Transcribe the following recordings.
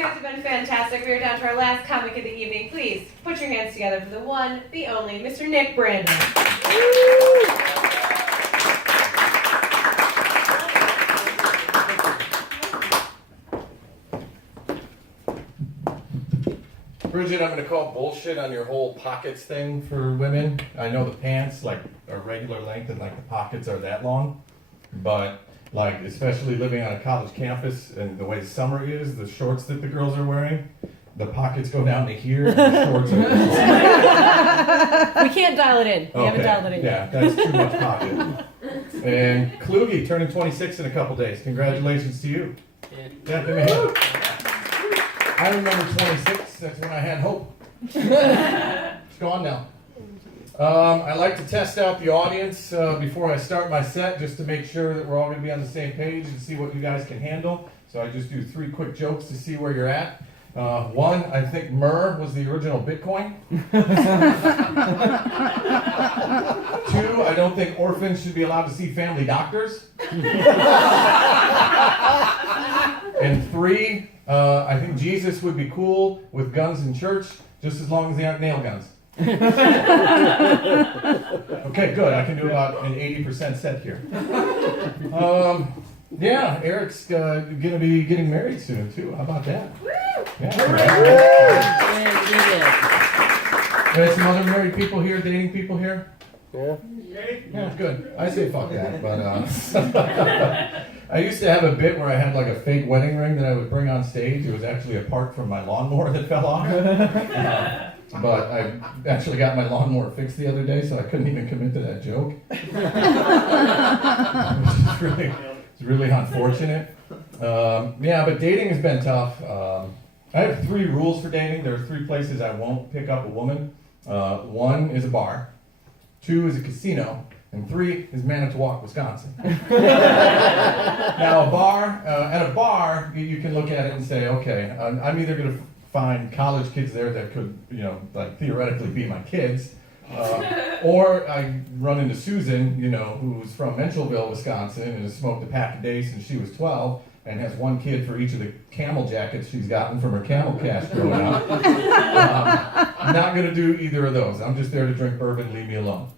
guys have been fantastic. We are down to our last comic of the evening. Please put your hands together for the one, the only, Mr. Nick Brandon. Bridget, I'm going to call bullshit on your whole pockets thing for women. I know the pants like are regular length and like the pockets are that long, but like especially living on a college campus and the way summer is, the shorts that the girls are wearing, the pockets go down to here and the shorts are We can't dial it in. We haven't dialed it in. Yeah, that's too much pocket. And Kluge turning 26 in a couple days. Congratulations to you. Yeah, give me a hand. I remember 26. That's when I had hope. It's gone now. I like to test out the audience before I start my set, just to make sure that we're all going to be on the same page and see what you guys can handle. So I just do 3 quick jokes to see where you're at. 1, I think myrrh was the original Bitcoin. 2, I don't think orphans should be allowed to see family doctors. And 3, I think Jesus would be cool with guns in church, just as long as they aren't nail guns. Okay, good. I can do about an 80% set here. Yeah, Eric's going to be getting married soon, too. How about that? Yeah. There's some other married people here, dating people here? Yeah. Yeah, good. I say fuck that, but I used to have a bit where I had like a fake wedding ring that I would bring on stage. It was actually a part from my lawnmower that fell off. But I actually got my lawnmower fixed the other day, so I couldn't even commit to that joke. It's really unfortunate. Yeah, but dating has been tough. I have 3 rules for dating. There are 3 places I won't pick up a woman. 1 is a bar. 2 is a casino. And 3 is Manitowoc, Wisconsin. Now, at a bar, you can look at it and say, okay, I'm either going to find college kids there that could, like theoretically be my kids, or I run into Susan, who's from Menschelville, Wisconsin, and has smoked a pack a day since she was 12, and has 1 kid for each of the camel jackets she's gotten from her camel cash growing up. I'm not going to do either of those. I'm just there to drink bourbon, leave me alone.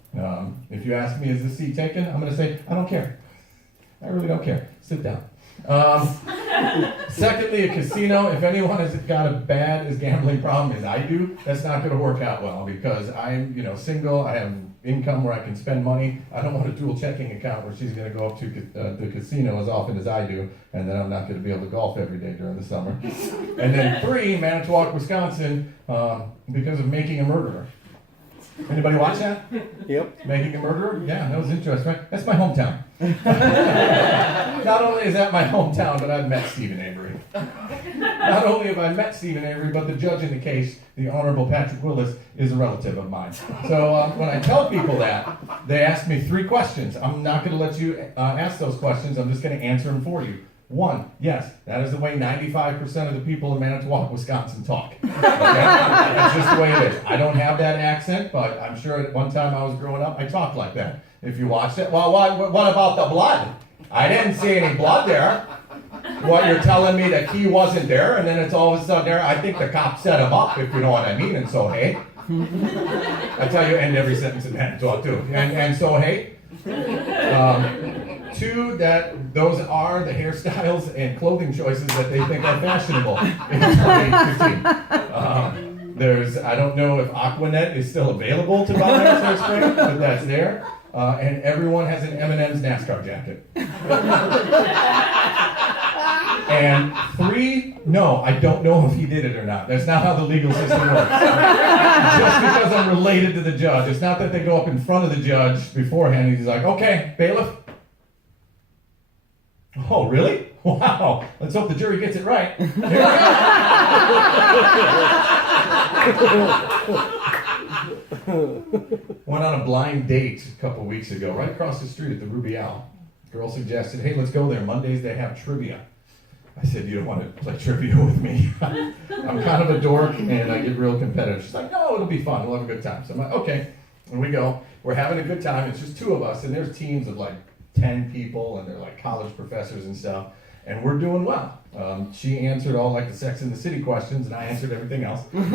If you ask me, is the seat taken? I'm going to say, I don't care. I really don't care. Sit down. Secondly, a casino. If anyone has got as bad as gambling problem as I do, that's not going to work out well, because I'm, single. I have income where I can spend money. I don't want a dual checking account where she's going to go up to the casino as often as I do, and then I'm not going to be able to golf every day during the summer. And then 3, Manitowoc, Wisconsin, because of Making a Murderer. Anybody watch that? Yep. Making a Murderer? Yeah, that was interesting, right? That's my hometown. Not only is that my hometown, but I've met Stephen Avery. Not only have I met Stephen Avery, but the judge in the case, the Honorable Patrick Willis, is a relative of mine. So when I tell people that, they ask me 3 questions. I'm not going to let you ask those questions. I'm just going to answer them for you. 1, yes, that is the way 95% of the people in Manitowoc, Wisconsin talk. Okay? That's just the way it is. I don't have that accent, but I'm sure at one time I was growing up, I talked like that. If you watched it, well, what about the blood? I didn't see any blood there. What, you're telling me that he wasn't there, and then it's all of a sudden there? I think the cop set him up, if you know what I mean, and so, hey. I tell you, end every sentence in Manitowoc, too. And so, hey. 2, that those are the hairstyles and clothing choices that they think are fashionable in 2015. I don't know if Aquanet is still available to buy this hairspray, but that's there. And everyone has an M&M's NASCAR jacket. And 3, no, I don't know if he did it or not. That's not how the legal system works. Just because I'm related to the judge. It's not that they go up in front of the judge beforehand and he's like, okay, bailiff. Oh, really? Wow. Let's hope the jury gets it right. Here we go. Went on a blind date a couple weeks ago, right across the street at the Ruby Owl. Girl suggested, hey, let's go there. Mondays they have trivia. I said, you don't want to play trivia with me. I'm kind of a dork and I get real competitive. She's like, no, it'll be fun. We'll have a good time. So I'm like, okay. And we go. We're having a good time. It's just 2 of us, and there's teams of like 10 people, and they're like college professors and stuff. And we're doing well. She answered all like the Sex and the City questions, and I answered everything else. And,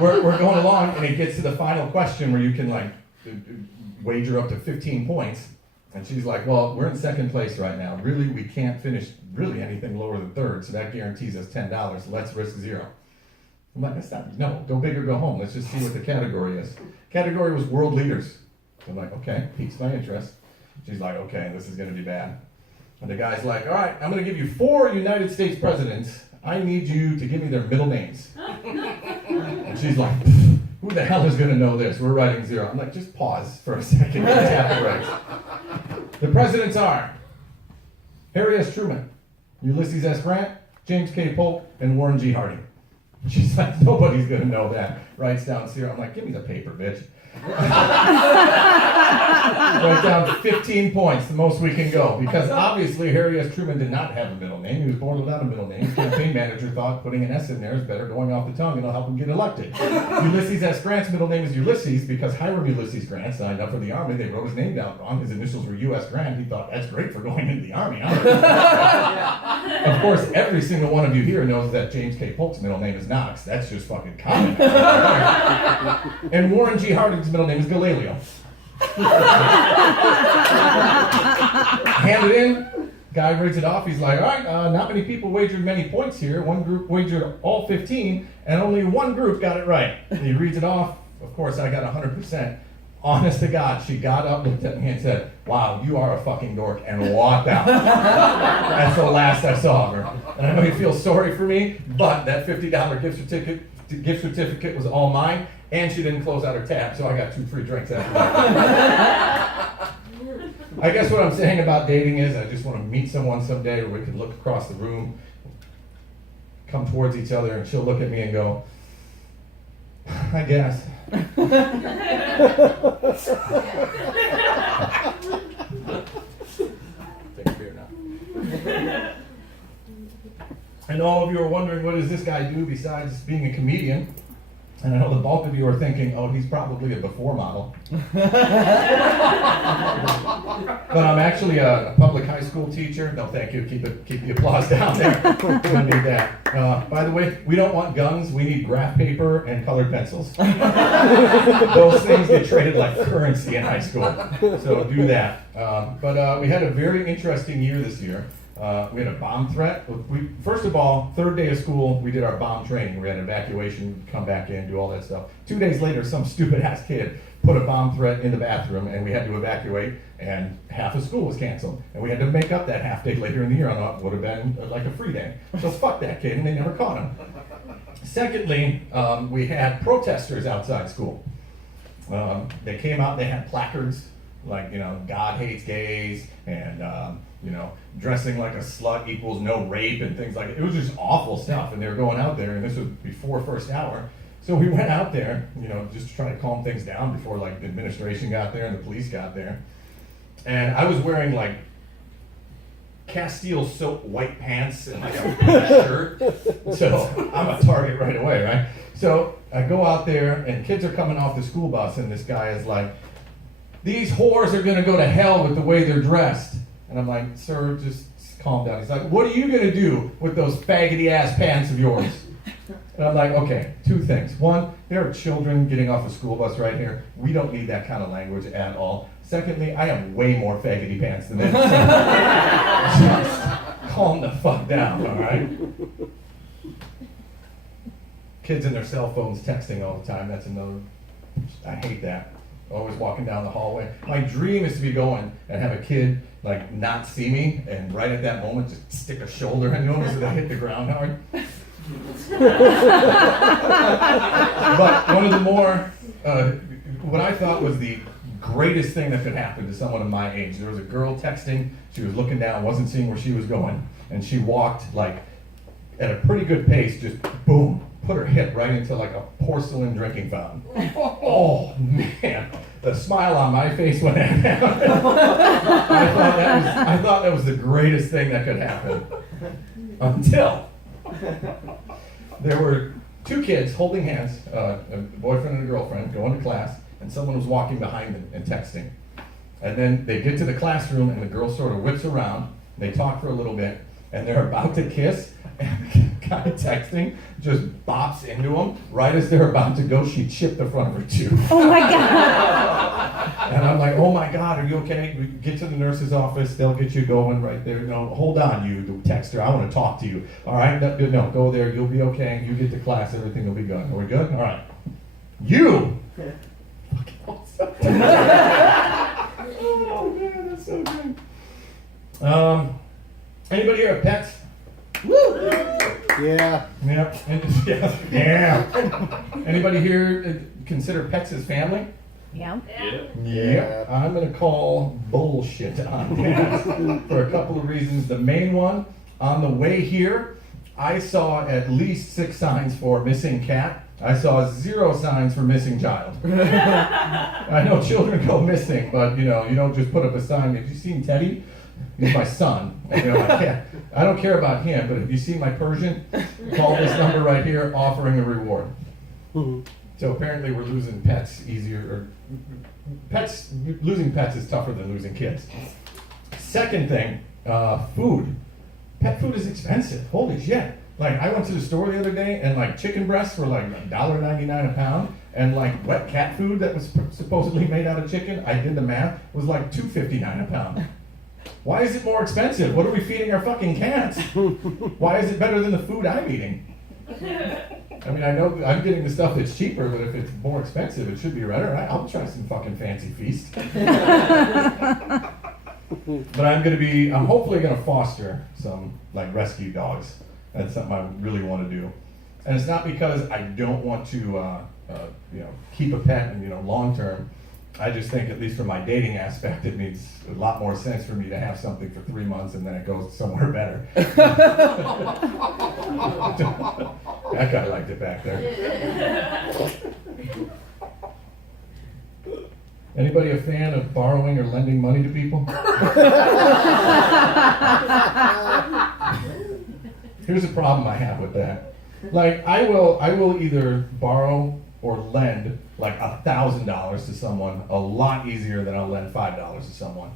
we're going along, and it gets to the final question where you can like wager up to 15 points. And she's like, well, we're in second place right now. Really, we can't finish really anything lower than third, so that guarantees us $10. Let's risk zero. I'm like, no, go big or go home. Let's just see what the category is. Category was world leaders. I'm like, okay, piques my interest. She's like, okay, this is going to be bad. And the guy's like, all right, I'm going to give you 4 United States presidents. I need you to give me their middle names. And she's like, who the hell is going to know this? We're writing zero. I'm like, just pause for a second and tap the brakes. The presidents are Harry S. Truman, Ulysses S. Grant, James K. Polk, and Warren G. Harding. She's like, nobody's going to know that. Writes down zero. I'm like, give me the paper, bitch. Write down 15 points, the most we can go. Because obviously Harry S. Truman did not have a middle name. He was born without a middle name. His campaign manager thought putting an S in there is better going off the tongue and it'll help him get elected. Ulysses S. Grant's middle name is Ulysses because Hiram Ulysses Grant signed up for the Army. They wrote his name down wrong. His initials were U.S. Grant. He thought, that's great for going into the Army. Of course, every single one of you here knows that James K. Polk's middle name is Knox. That's just fucking common. And Warren G. Harding's middle name is Galileo. Hand it in. Guy reads it off. He's like, all right, not many people wagered many points here. One group wagered all 15, and only one group got it right. And he reads it off. Of course, I got 100%. Honest to God, she got up, looked at me, and said, wow, you are a fucking dork, and walked out. That's the last I saw of her. And I know you feel sorry for me, but that $50 gift certificate was all mine, and she didn't close out her tab, so I got 2 free drinks after that. I guess what I'm saying about dating is I just want to meet someone someday where we can look across the room, come towards each other, and she'll look at me and go, I guess. Take a beer now. I know all of you are wondering, what does this guy do besides being a comedian? And I know the bulk of you are thinking, oh, he's probably a before model. But I'm actually a public high school teacher. No, thank you. Keep the applause down there. We don't need that. By the way, we don't want guns. We need graph paper and colored pencils. Those things get traded like currency in high school. So do that. But we had a very interesting year this year. We had a bomb threat. First of all, 3rd day of school, we did our bomb training. We had evacuation, come back in, do all that stuff. 2 days later, some stupid ass kid put a bomb threat in the bathroom, and we had to evacuate, and half of school was canceled. And we had to make up that half day later in the year on what would have been like a free day. So fuck that kid, and they never caught him. Secondly, we had protesters outside school. They came out, they had placards like, God hates gays, and dressing like a slut equals no rape and things like that. It was just awful stuff, and they were going out there, and this was before first hour. So we went out there, just to try to calm things down before like the administration got there and the police got there. And I was wearing like Castile soap white pants and like a shirt. So I'm a target right away, right? So I go out there, and kids are coming off the school bus, and this guy is like, these whores are gonna go to hell with the way they're dressed. And I'm like, sir, just calm down. He's like, what are you gonna do with those faggoty ass pants of yours? And I'm like, okay, 2 things. One, there are children getting off a school bus right here. We don't need that kind of language at all. Secondly, I have way more faggoty pants than this. Just calm the fuck down, all right? Kids in their cell phones texting all the time. That's another, I hate that. Always walking down the hallway. My dream is to be going and have a kid like not see me, and right at that moment just stick a shoulder in them so they hit the ground hard. But one of the more, what I thought was the greatest thing that could happen to someone of my age. There was a girl texting. She was looking down, wasn't seeing where she was going, and she walked like at a pretty good pace, just boom, put her hip right into like a porcelain drinking fountain. Oh man, the smile on my face went down. I thought that was the greatest thing that could happen. Until there were 2 kids holding hands, a boyfriend and a girlfriend, going to class, and someone was walking behind them and texting. And then they get to the classroom, and the girl sort of whips around. They talk for a little bit, and they're about to kiss, and the guy texting just bops into them. Right as they're about to go, she chipped the front of her tooth. Oh my God. And I'm like, oh my God, are you okay? We get to the nurse's office, they'll get you going right there. No, hold on, you text her, I want to talk to you. All right, no, go there, you'll be okay. You get to class, everything will be good. Are we good? All right. You! Fucking awesome. Oh man, that's so good. Anybody here have pets? Woo! Yeah. Yeah. Yeah. Anybody here consider pets as family? Yeah. Yeah. I'm gonna call bullshit on that for a couple of reasons. The main one, on the way here, I saw at least 6 signs for missing cat. I saw 0 signs for missing child. I know children go missing, but you don't just put up a sign. Have you seen Teddy? He's my son. I don't care about him, but if you see my Persian, call this number right here, offering a reward. So apparently we're losing pets easier, losing pets is tougher than losing kids. Second thing, food. Pet food is expensive, holy shit. Like, I went to the store the other day, and like chicken breasts were like $1.99 a pound, and like wet cat food that was supposedly made out of chicken, I did the math, was like $2.59 a pound. Why is it more expensive? What are we feeding our fucking cats? Why is it better than the food I'm eating? I mean, I know I'm getting the stuff that's cheaper, but if it's more expensive, it should be better. I'll try some fucking fancy feast. But I'm hopefully gonna foster some like rescue dogs. That's something I really want to do. And it's not because I don't want to, keep a pet and, long term. I just think, at least for my dating aspect, it makes a lot more sense for me to have something for 3 months and then it goes somewhere better. That guy liked it back there. Anybody a fan of borrowing or lending money to people? Here's a problem I have with that. Like, I will either borrow or lend like $1,000 to someone a lot easier than I'll lend $5 to someone.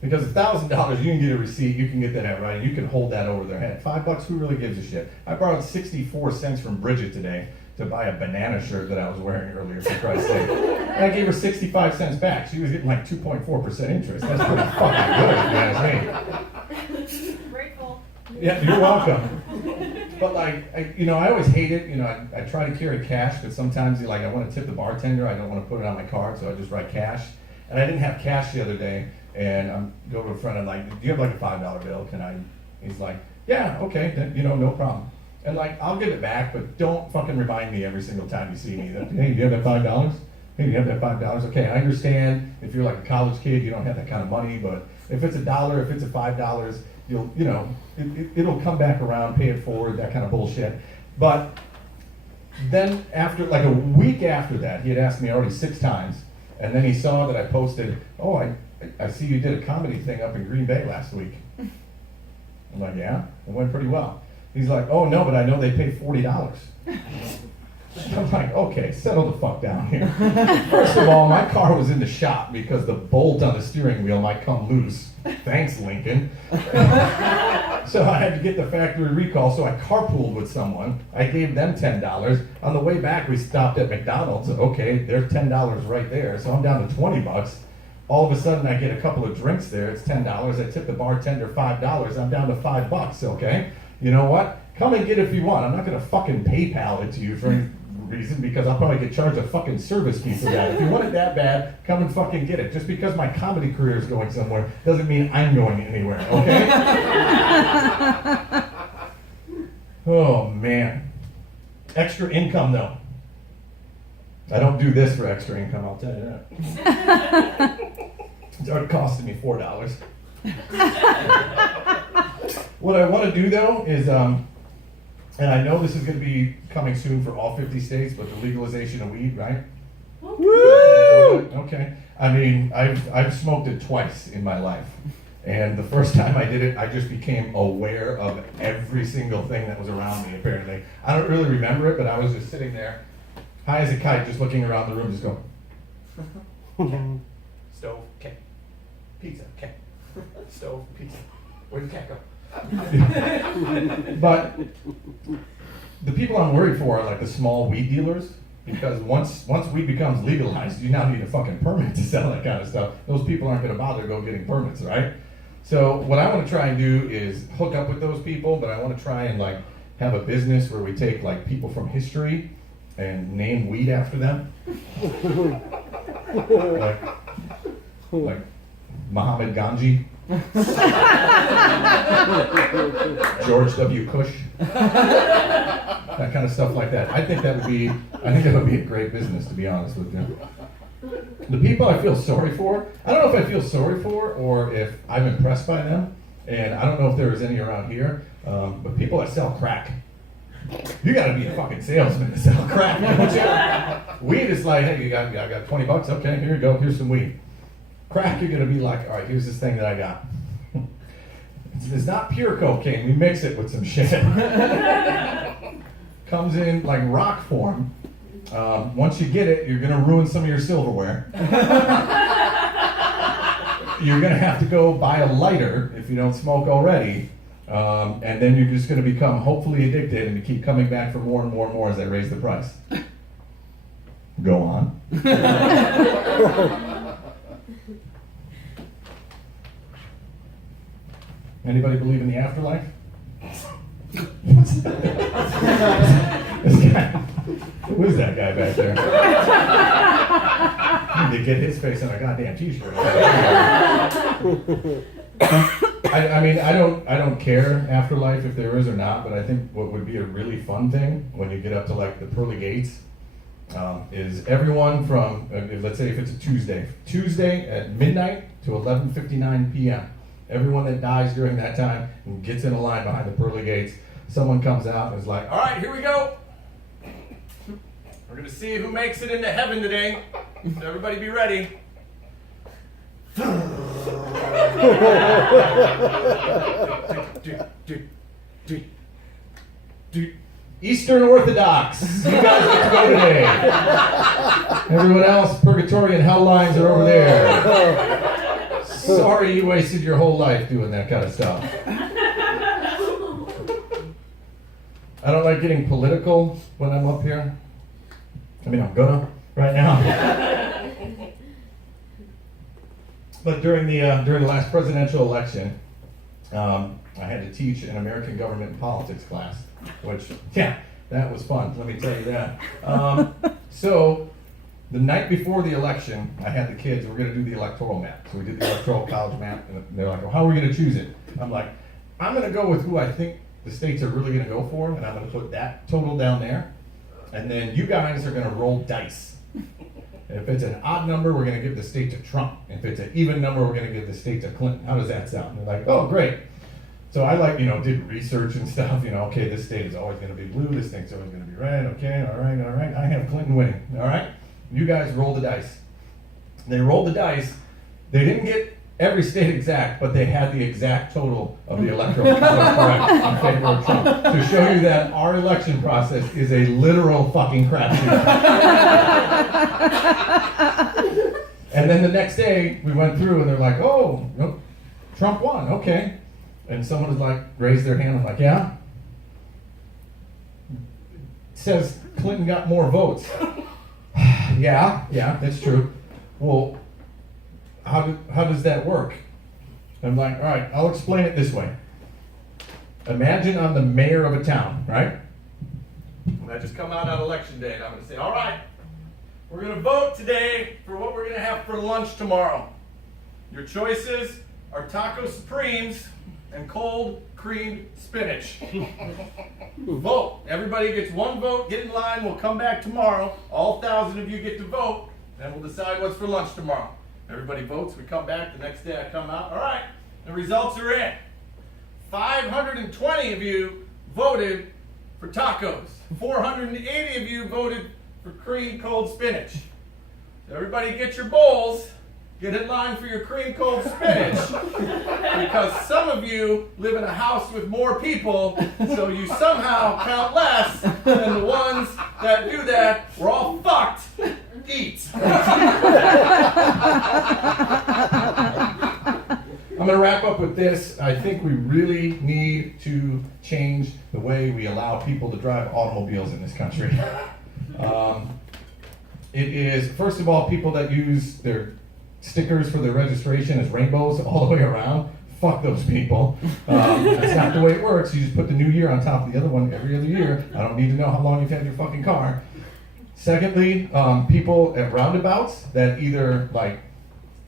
Because $1,000, you can get a receipt, you can get that out right, and you can hold that over their head. $5, who really gives a shit? I borrowed 64 cents from Bridget today to buy a banana shirt that I was wearing earlier, for Christ's sake. And I gave her 65 cents back. She was getting like 2.4% interest. That's pretty fucking good, if you ask me. Grateful. Yeah, you're welcome. But like, I always hate it. I try to carry cash, but sometimes I want to tip the bartender. I don't want to put it on my card, so I just write cash. And I didn't have cash the other day, and I'm go to a friend and like, do you have like a $5 bill? Can I? He's like, yeah, okay, then, no problem. And like, I'll give it back, but don't fucking remind me every single time you see me that, hey, do you have that $5? Hey, do you have that $5? Okay, I understand if you're like a college kid, you don't have that kind of money, but if it's $1, if it's a $5, it'll come back around, pay it forward, that kind of bullshit. But then after, like a week after that, he had asked me already 6 times, and then he saw that I posted, oh, I see you did a comedy thing up in Green Bay last week. I'm like, yeah, it went pretty well. He's like, oh no, but I know they pay $40. I'm like, okay, settle the fuck down here. First of all, my car was in the shop because the bolt on the steering wheel might come loose. Thanks, Lincoln. So I had to get the factory recall, so I carpooled with someone. I gave them $10. On the way back, we stopped at McDonald's. Okay, there's $10 right there, so I'm down to $20. All of a sudden, I get a couple of drinks there. It's $10. I tip the bartender $5. I'm down to $5, okay? You know what? Come and get it if you want. I'm not going to fucking PayPal it to you for any reason because I'll probably get charged a fucking service fee for that. If you want it that bad, come and fucking get it. Just because my comedy career is going somewhere doesn't mean I'm going anywhere, okay? Oh, man. Extra income, though. I don't do this for extra income, I'll tell you that. It's already costing me $4. What I want to do, though, is, and I know this is going to be coming soon for all 50 states, but the legalization of weed, right? Woo! Okay. I mean, I've smoked it twice in my life. And the first time I did it, I just became aware of every single thing that was around me, apparently. I don't really remember it, but I was just sitting there, high as a kite, just looking around the room, just going, okay. Stove, okay. Pizza, okay. Stove, pizza. Where'd the cat go? But the people I'm worried for are like the small weed dealers, because once weed becomes legalized, you now need a fucking permit to sell that kind of stuff. Those people aren't going to bother to go getting permits, right? So what I want to try and do is hook up with those people, but I want to try and like have a business where we take like people from history and name weed after them. like Muhammad Ganji, George W. Cush, that kind of stuff like that. I think that would be a great business, to be honest with you. The people I feel sorry for, I don't know if I feel sorry for or if I'm impressed by them, and I don't know if there is any around here, but people that sell crack. You gotta be a fucking salesman to sell crack, don't you? Weed is like, hey, I got $20, okay, here you go, here's some weed. Crack, you're gonna be like, all right, here's this thing that I got. It's not pure cocaine, we mix it with some shit. Comes in like rock form. Once you get it, you're gonna ruin some of your silverware. You're gonna have to go buy a lighter if you don't smoke already. And then you're just going to become hopefully addicted and you keep coming back for more and more and more as they raise the price. Go on. Anybody believe in the afterlife? This guy, who is that guy back there? I need to get his face on a goddamn t-shirt. I mean, I don't care afterlife if there is or not, but I think what would be a really fun thing when you get up to like the pearly gates is everyone from, let's say if it's a Tuesday at midnight to 11:59 p.m. Everyone that dies during that time and gets in a line behind the pearly gates, someone comes out and is like, all right, here we go. We're going to see who makes it into heaven today. So everybody be ready. Eastern Orthodox, you guys get to go today. Everyone else, Purgatory and Hell lines are over there. Sorry you wasted your whole life doing that kind of stuff. I don't like getting political when I'm up here. I mean, I'm gonna right now. But during the last presidential election, I had to teach an American government and politics class, which, yeah, that was fun, let me tell you that. So, the night before the election, I had the kids, we're going to do the electoral map. So we did the electoral college map, and they're like, well, how are we going to choose it? I'm like, I'm going to go with who I think the states are really going to go for, and I'm going to put that total down there. And then you guys are going to roll dice. If it's an odd number, we're going to give the state to Trump. If it's an even number, we're going to give the state to Clinton. How does that sound? And they're like, oh, great. So I did research and stuff, okay, this state is always going to be blue, this state's always going to be red, okay, all right. I have Clinton winning, all right? You guys roll the dice. They rolled the dice. They didn't get every state exact, but they had the exact total of the electoral college correct in favor of Trump. To show you that our election process is a literal fucking crapshoot. And then the next day, we went through and they're like, oh, nope, Trump won, okay. And someone was like, raised their hand, I'm like, yeah? It says Clinton got more votes. Yeah, that's true. Well, how does that work? I'm like, all right, I'll explain it this way. Imagine I'm the mayor of a town, right? And I just come out on election day and I'm going to say, all right, we're going to vote today for what we're going to have for lunch tomorrow. Your choices are taco supremes and cold creamed spinach. Vote. Everybody gets one vote. Get in line. We'll come back tomorrow. All 1,000 of you get to vote, and we'll decide what's for lunch tomorrow. Everybody votes. We come back. The next day I come out. All right. The results are in. 520 of you voted for tacos. 480 of you voted for cream cold spinach. So everybody get your bowls. Get in line for your cream cold spinach because some of you live in a house with more people, so you somehow count less than the ones that do that. We're all fucked. Eat. I'm going to wrap up with this. I think we really need to change the way we allow people to drive automobiles in this country. It is, first of all, people that use their stickers for their registration as rainbows all the way around. Fuck those people. That's not the way it works. You just put the new year on top of the other one every other year. I don't need to know how long you've had your fucking car. Secondly, people at roundabouts that either like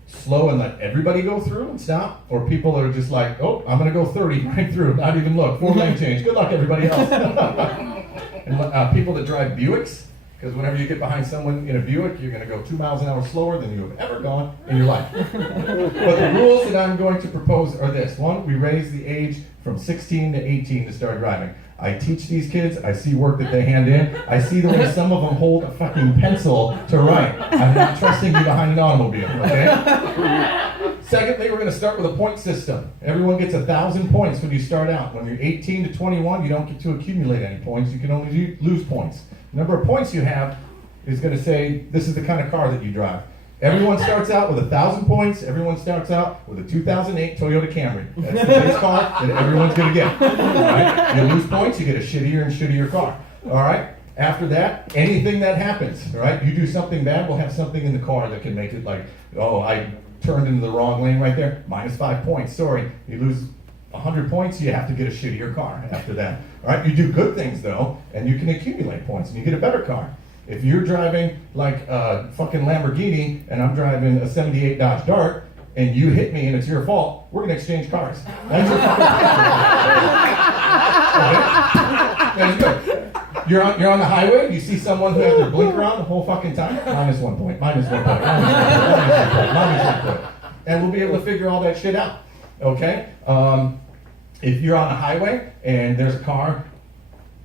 slow and let everybody go through and stop, or people that are just like, oh, I'm gonna go 30 right through, not even look, 4-lane change. Good luck, everybody else. And people that drive Buicks, because whenever you get behind someone in a Buick, you're gonna go 2 miles an hour slower than you have ever gone in your life. But the rules that I'm going to propose are this. One, we raise the age from 16 to 18 to start driving. I teach these kids, I see work that they hand in, I see the way some of them hold a fucking pencil to write. I'm not trusting you behind an automobile, okay? Secondly, we're gonna start with a point system. Everyone gets 1,000 points when you start out. When you're 18 to 21, you don't get to accumulate any points, you can only lose points. The number of points you have is gonna say, this is the kind of car that you drive. Everyone starts out with 1,000 points. Everyone starts out with a 2008 Toyota Camry. That's the base car that everyone's gonna get. All right? You lose points, you get a shittier and shittier car. All right? After that, anything that happens, all right? You do something bad, we'll have something in the car that can make it like, oh, I turned into the wrong lane right there. -5 points. Sorry. You lose 100 points, you have to get a shittier car after that. All right? You do good things though, and you can accumulate points, and you get a better car. If you're driving like a fucking Lamborghini and I'm driving a 78 Dodge Dart and you hit me and it's your fault, we're gonna exchange cars. That's your fucking okay? That's good. You're on the highway, you see someone who has their blinker on the whole fucking time, -1 point, -1 point, -1 point. And we'll be able to figure all that shit out, okay? If you're on a highway and there's a car,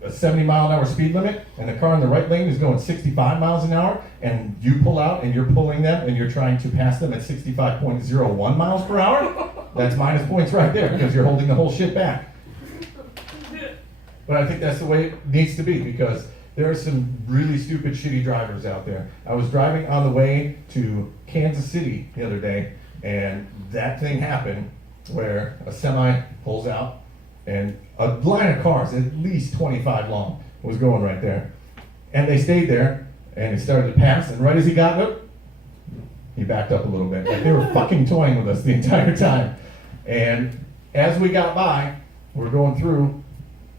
a 70-mile-an-hour speed limit, and the car in the right lane is going 65 miles an hour, and you pull out and you're pulling them and you're trying to pass them at 65.01 miles per hour, that's minus points right there because you're holding the whole shit back. But I think that's the way it needs to be because there are some really stupid, shitty drivers out there. I was driving on the way to Kansas City the other day, and that thing happened where a semi pulls out and a line of cars, at least 25 long, was going right there. And they stayed there, and it started to pass, and right as he got up, he backed up a little bit. Like they were fucking toying with us the entire time. And as we got by, we're going through,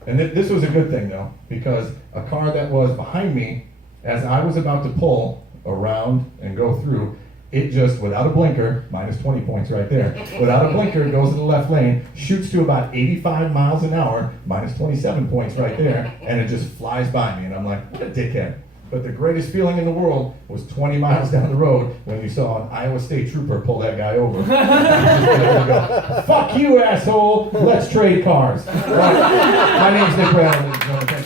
and this was a good thing though, because a car that was behind me, as I was about to pull around and go through, it just, without a blinker, -20 points right there, without a blinker, goes in the left lane, shoots to about 85 miles an hour, -27 points right there, and it just flies by me, and I'm like, what a dickhead. But the greatest feeling in the world was 20 miles down the road when you saw an Iowa State trooper pull that guy over. And go, fuck you, asshole, let's trade cars. Right. My name's Nick Brown, ladies and gentlemen.